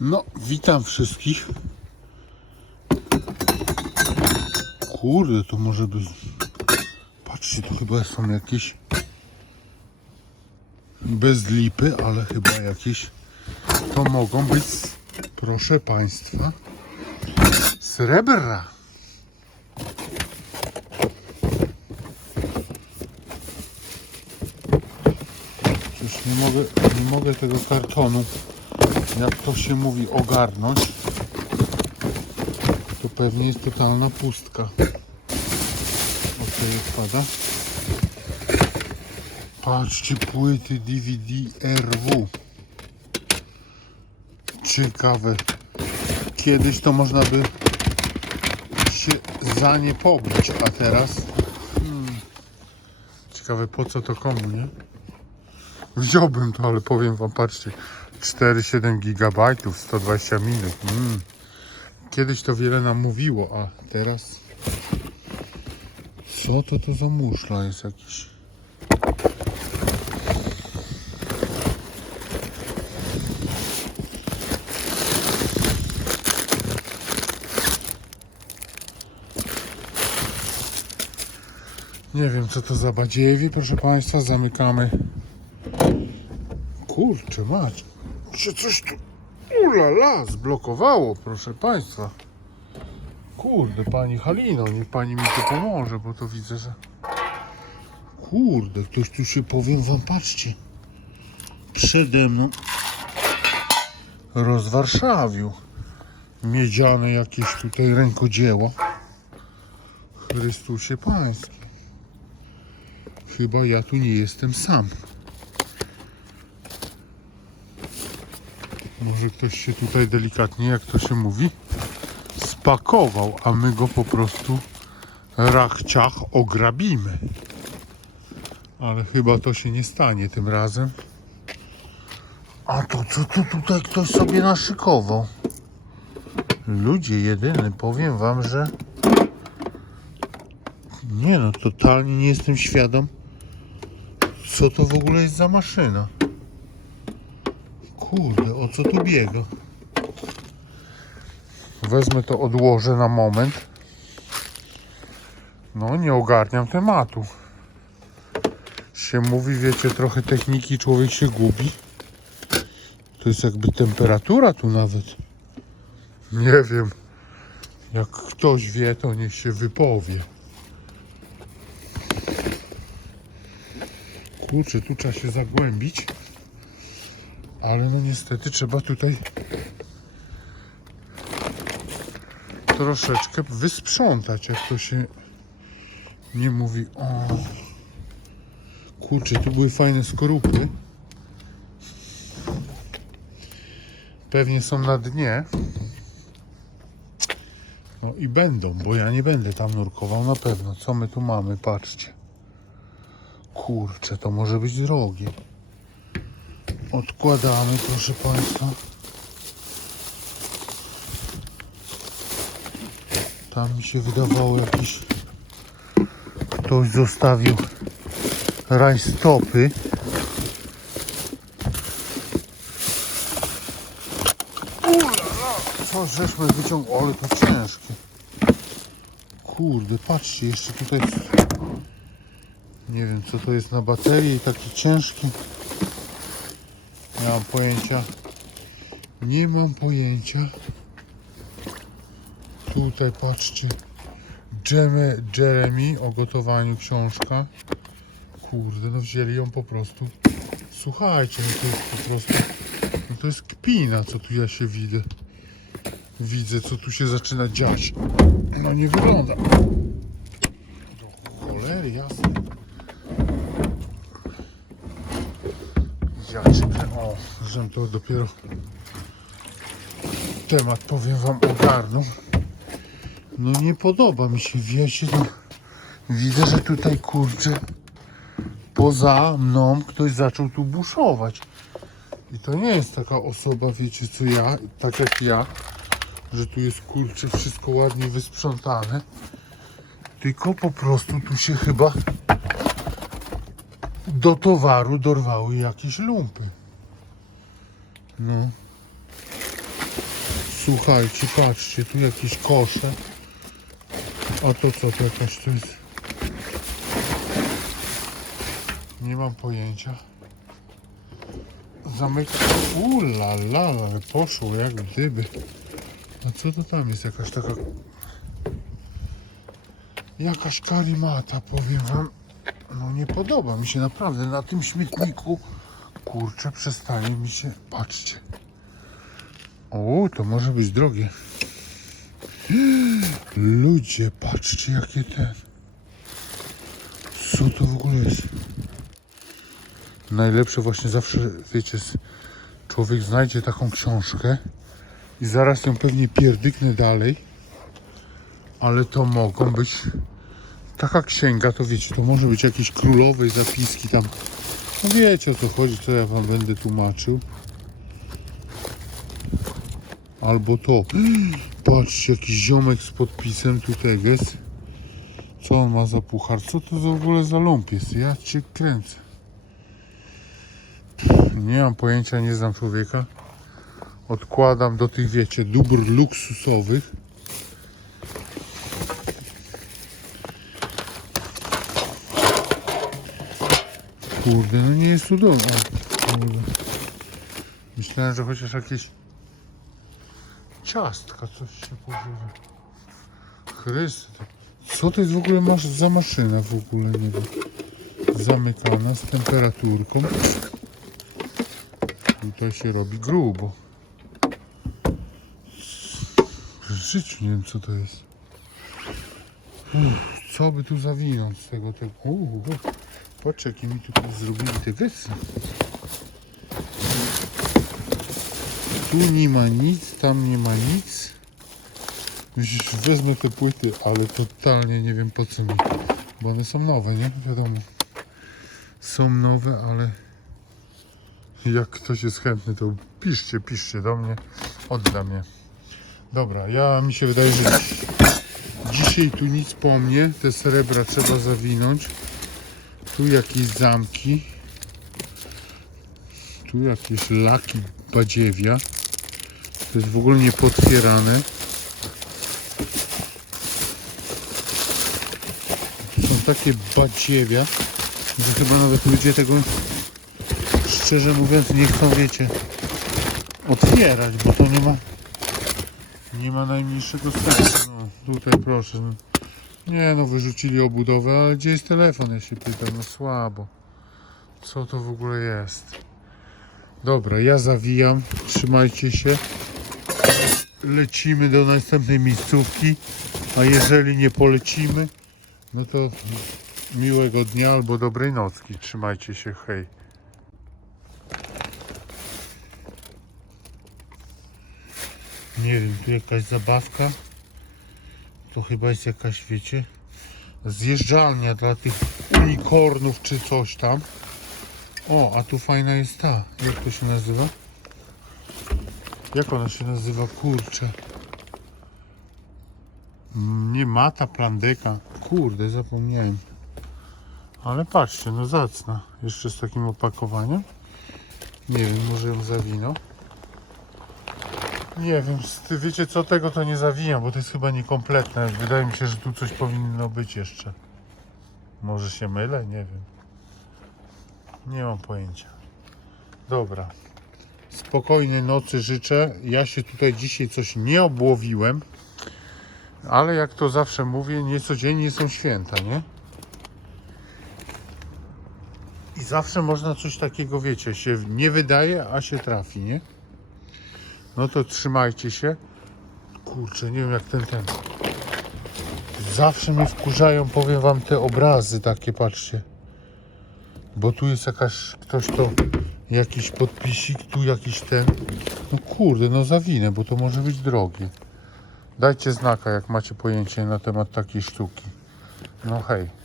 No, witam wszystkich. Kurde, to może być. Patrzcie, to chyba są jakieś. Bez lipy, ale chyba jakieś. To mogą być, proszę Państwa, srebra. Przecież nie mogę, nie mogę tego kartonu jak to się mówi, ogarnąć, to pewnie jest totalna pustka. Okej, odpada. Patrzcie, płyty DVD RW. Ciekawe. Kiedyś to można by się za nie pobić, a teraz... Hmm. Ciekawe po co to komu, nie? Wziąłbym to, ale powiem wam, patrzcie. 4,7 GB, 120 minut. Mm. Kiedyś to wiele nam mówiło, a teraz. Co to to za muszla jest jakiś? Nie wiem co to za badziewi, proszę Państwa, zamykamy Kurczę, mać. Się coś tu ulala zblokowało, proszę Państwa. Kurde, Pani Halino, niech Pani mi tu pomoże, bo to widzę, że... Kurde, ktoś tu się, powiem Wam, patrzcie. Przede mną rozwarszawił. Miedziane jakieś tutaj rękodzieło. Chrystusie Pański. Chyba ja tu nie jestem sam. Może ktoś się tutaj delikatnie, jak to się mówi, spakował, a my go po prostu rachciach ograbimy. Ale chyba to się nie stanie tym razem. A to co tu tutaj ktoś sobie naszykował? Ludzie jedyny, powiem wam, że nie no, totalnie nie jestem świadom, co to w ogóle jest za maszyna. Kurde, o co tu biega? Wezmę to, odłożę na moment. No, nie ogarniam tematu. Się mówi, wiecie, trochę techniki człowiek się gubi. To jest jakby temperatura tu nawet. Nie wiem. Jak ktoś wie, to niech się wypowie. Kurczę, tu trzeba się zagłębić. Ale no niestety trzeba tutaj troszeczkę wysprzątać, jak to się nie mówi. O, kurczę, tu były fajne skorupy. Pewnie są na dnie. No i będą, bo ja nie będę tam nurkował na pewno. Co my tu mamy? Patrzcie. Kurczę, to może być drogie. Odkładamy, proszę Państwa. Tam mi się wydawało jakiś ktoś zostawił rajstopy. Co żeśmy wyciągnął, ale to ciężkie. Kurde, patrzcie, jeszcze tutaj nie wiem co to jest na baterii taki ciężki. Nie mam pojęcia. Nie mam pojęcia. Tutaj patrzcie. Dżemy, Jeremy o gotowaniu książka. Kurde, no wzięli ją po prostu. Słuchajcie, no to jest po prostu. No to jest kpina, co tu ja się widzę. Widzę, co tu się zaczyna dziać. No nie wygląda. Do cholery jasne. Ja cię, o, żem to dopiero temat, powiem wam, ogarnął. No nie podoba mi się, wiecie, no, widzę, że tutaj, kurczę, poza mną ktoś zaczął tu buszować. I to nie jest taka osoba, wiecie, co ja, tak jak ja, że tu jest, kurczę, wszystko ładnie wysprzątane. Tylko po prostu tu się chyba do towaru dorwały jakieś lumpy. No. Słuchajcie, patrzcie, tu jakieś kosze. A to co to jakaś to jest? Nie mam pojęcia. Zamyka. Ula la, ale poszło jak gdyby. A co to tam jest? Jakaś taka. Jakaś karimata, powiem wam. No nie podoba mi się naprawdę na tym śmietniku. Kurczę, przestanie mi się. Patrzcie. O, to może być drogie. Ludzie, patrzcie jakie ten. Co to w ogóle jest? Najlepsze właśnie zawsze, wiecie, człowiek znajdzie taką książkę i zaraz ją pewnie pierdyknę dalej, ale to mogą być taka księga, to wiecie, to może być jakieś królowej zapiski tam. No wiecie o co chodzi, co ja wam będę tłumaczył. Albo to. Patrzcie, jakiś ziomek z podpisem tu tego jest. Co on ma za puchar? Co to w ogóle za ląb jest? Ja cię kręcę. Nie mam pojęcia, nie znam człowieka. Odkładam do tych, wiecie, dóbr luksusowych. Kurde, no nie jest cudowne. O, kurde. Myślałem, że chociaż jakieś ciastka coś się pożywa. Chryste. Co to jest w ogóle masz za maszyna w ogóle, nie wiem. Zamykana z temperaturką. Tutaj się robi grubo. W życiu nie wiem co to jest. Uff, co by tu zawinąć z tego tego. Uuu, patrz jakie mi tu zrobili te gesy. Tu nie ma nic, tam nie ma nic. Już wezmę te płyty, ale totalnie nie wiem po co mi. Bo one są nowe, nie? Wiadomo. Są nowe, ale jak ktoś jest chętny, to piszcie, piszcie do mnie. Oddam je. Dobra, ja mi się wydaje, że dzisiaj tu nic po mnie. Te srebra trzeba zawinąć. Tu jakieś zamki. Tu jakieś laki badziewia. To jest w ogóle niepotwierane. To są takie badziewia, że chyba nawet ludzie tego szczerze mówiąc nie chcą, wiecie, otwierać, bo to nie ma nie ma najmniejszego sensu. No, tutaj proszę. Nie no, wyrzucili obudowę, ale gdzie jest telefon, ja się pytam, no słabo. Co to w ogóle jest? Dobra, ja zawijam, trzymajcie się. Lecimy do następnej miejscówki, a jeżeli nie polecimy, no to miłego dnia albo dobrej nocki. Trzymajcie się, hej. Nie wiem, tu jakaś zabawka. To chyba jest jakaś, wiecie, zjeżdżalnia dla tych unikornów czy coś tam. O, a tu fajna jest ta. Jak to się nazywa? Jak ona się nazywa? Kurczę. Mm, Nie mata plandeka. Kurde, zapomniałem. Ale patrzcie, no zacna. Jeszcze z takim opakowaniem. Nie wiem, może ją zawinął. Nie wiem, wiecie co, tego to nie zawijam, bo to jest chyba niekompletne. Wydaje mi się, że tu coś powinno być jeszcze. Może się mylę? Nie wiem. Nie mam pojęcia. Dobra. Spokojnej nocy życzę. Ja się tutaj dzisiaj coś nie obłowiłem. Ale jak to zawsze mówię, nie codziennie są święta, nie? I zawsze można coś takiego, wiecie, się nie wydaje, a się trafi, nie? No to trzymajcie się. Kurczę, nie wiem jak ten ten. Zawsze mnie wkurzają, powiem wam, te obrazy takie, patrzcie. Bo tu jest jakaś, ktoś to, jakiś podpisik, tu jakiś ten. No kurde, no zawinę, bo to może być drogie. Dajcie znaka, jak macie pojęcie na temat takiej sztuki. No hej.